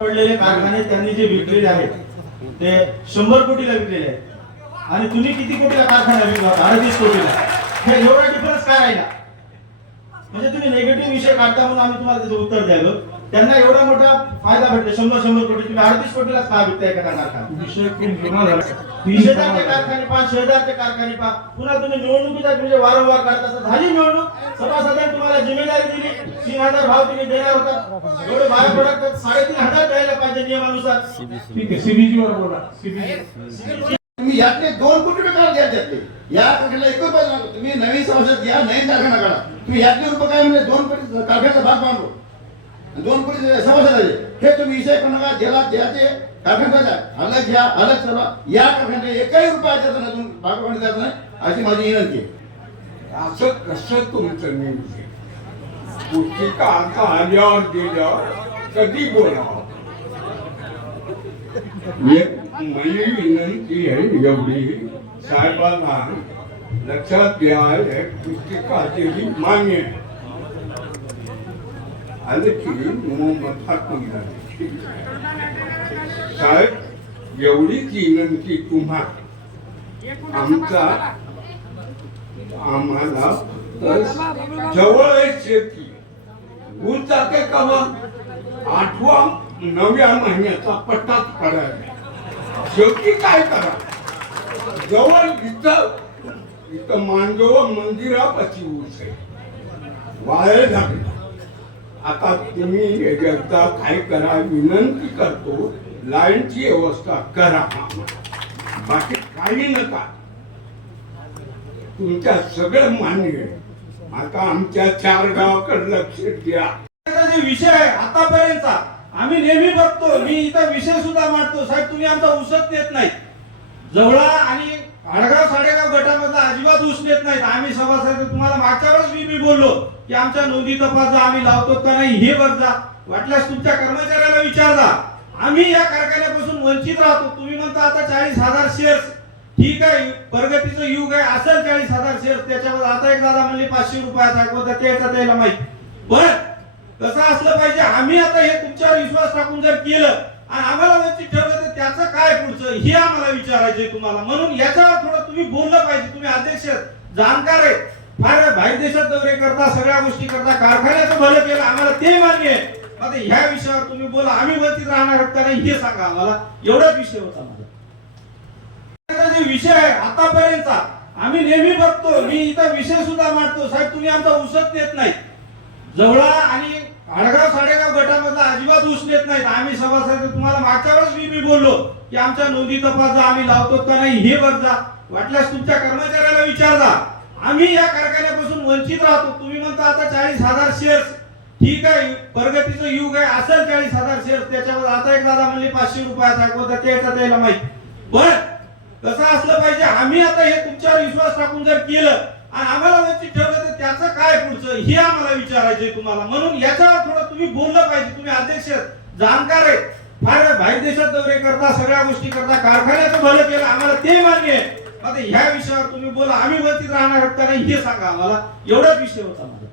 पडलेले कारखाने त्यांनी जे विकलेले आहेत ते शंभर कोटीला विकलेले आहेत. आणि तुम्ही किती कोटीला कारखाना विकला? अडतीस कोटीला. हे एवढा डिफरन्स काय राहिला? म्हणजे तुम्ही नेगेटिव्ह विषय काढता म्हणून आम्ही तुम्हाला त्याचं उत्तर द्यावं त्यांना एवढा मोठा फायदा भेटतो शंभर शंभर कोटी तुम्ही अडतीस कोटीलाच का विकताय एखादा कारखाना? शेजारचे पहा शेजारचे कारखाने पहा. पुन्हा तुम्ही निवडणुकीचा म्हणजे वारंवार काढता झाली निवडणूक. सभासदांनी तुम्हाला जिम्मेदारी दिली तीन हजार भाव तुम्ही देणार होता. एवढे बाहेर पडत साडेतीन हजार द्यायला पाहिजे नियमानुसार. ठीक आहे सीबीजी वर बोला. सीबीजी. तुम्ही यातले दोन कोटी रुपये काढा द्या त्यातले. या कारखान्याला एक रुपया तुम्ही नवीन संसद घ्या नवीन कारखाना काढा. तुम्ही यातले रुपये काय म्हणजे दोन कोटी कारखान्याचा भाग बांधलो आणि दोन कोटी सभासद आले हे तुम्ही विषय पण नका ज्याला ज्याचे कारखान्याचा अलग घ्या अलग चला या कारखान्यात एकही रुपया द्यायचा नाही तुम्ही भाग बांधून द्यायचा नाही अशी माझी विनंती आहे. असं कसं तुमचं नेमके? पुस्तिका आता आल्यावर गेल्यावर कधी बोलावं? माझी विनंती आहे एवढी. साहेबांना लक्षात घ्या एक पुस्तिका मान्य आहे. आले की मोहम्मद हाकून झाले साहेब एवढीच विनंती तुम्हा आमचा आम्हाला जवळ आहे शेती. ऊस जाते का मग आठवा नव्या महिन्याचा पट्टाच पडायला. शेवटी काय करा? जवळ इथं इथं मांडव मंदिरापाशी ऊस आहे. वाळे झाले आता तुम्ही एकदा काय करा विनंती करतो लाईनची व्यवस्था करा. बाकी काही नका. तुमच्या सगळं मान्य आता आमच्या चार गावाकडे लक्ष द्या. जे विषय आहे आतापर्यंतचा आम्ही नेहमी बघतो मी इथं विषय सुद्धा मांडतो. साहेब तुम्ही आमचा उसत देत नाही जवळा आणि आडगाव साडेगाव गटामधला अजिबात ऊस देत नाहीत. आम्ही सभासद तुम्हाला मागच्या वेळेस मी मी बोललो की आमच्या नोंदी तपास जा आम्ही लावतो का नाही हे बघा जा. वाटल्यास तुमच्या कर्मचाऱ्याला विचारता आम्ही या कारखान्यापासून वंचित राहतो. तुम्ही म्हणता आता चाळीस हजार शेअर्स ठीक आहे प्रगतीचं युग आहे असेल चाळीस हजार शेअर्स त्याच्यावर आता एक दादा म्हणले पाचशे रुपयाचा आहे, कोणता त्याचा द्यायला माहीत. पण कसं असलं पाहिजे. आम्ही आता हे तुमच्यावर विश्वास टाकून जर केलं आणि आम्हाला वंचित ठेवलं काय हे आम्हाला विचारायचंय तुम्हाला. म्हणून याच्यावर थोडं तुम्ही बोललं पाहिजे. तुम्ही अध्यक्ष जाणकार आहे फार बाहेर देशात दौरे करता सगळ्या गोष्टी करता. कारखान्याचं भलं केलं आम्हाला ते मान्य आहे. आता ह्या विषयावर तुम्ही बोला. आम्ही वरती राहणार आहोत का नाही हे सांगा आम्हाला. एवढाच विषय होता माझा. जे विषय आहे आतापर्यंतचा आम्ही नेहमी बघतो. मी इथं विषय सुद्धा मांडतो. साहेब तुम्ही आमचा उसत देत नाही. जवळा आणि आडगाव साडेगाव गटामधला अजिबात ऊस देत नाहीत. आम्ही सभासद तुम्हाला मागच्या वेळेस मी बोललो. की आमच्या नोंदी तपास आम्ही लावतो का नाही हे बघ जा. वाटल्यास तुमच्या कर्मचाऱ्याला विचारला आम्ही या कारखान्यापासून वंचित राहतो. तुम्ही म्हणता आता चाळीस हजार शेअर्स ठीक आहे प्रगतीचं युग आहे असेल चाळीस हजार शेअर्स त्याच्यावर आता एक दादा म्हणले पाचशे रुपयाचा आहे, त्याचा द्यायला माहीत. पण कसं असलं पाहिजे आम्ही आता हे तुमच्यावर विश्वास टाकून जर केलं आणि आम्हाला वंचित ठेवलं तर त्याचं काय पुढचं? हे आम्हाला विचारायचंय तुम्हाला. म्हणून याच्यावर थोडं तुम्ही बोललं पाहिजे. तुम्ही अध्यक्ष जाणकार आहे. फार बाहेर देशात दौरे करता सगळ्या गोष्टी करता. कारखान्याचं भलं केलं आम्हाला ते मान्य आहे. आता ह्या विषयावर तुम्ही बोला आम्ही वंचित राहणार आहोत का नाही हे सांगा आम्हाला. एवढाच विषय होता माझा.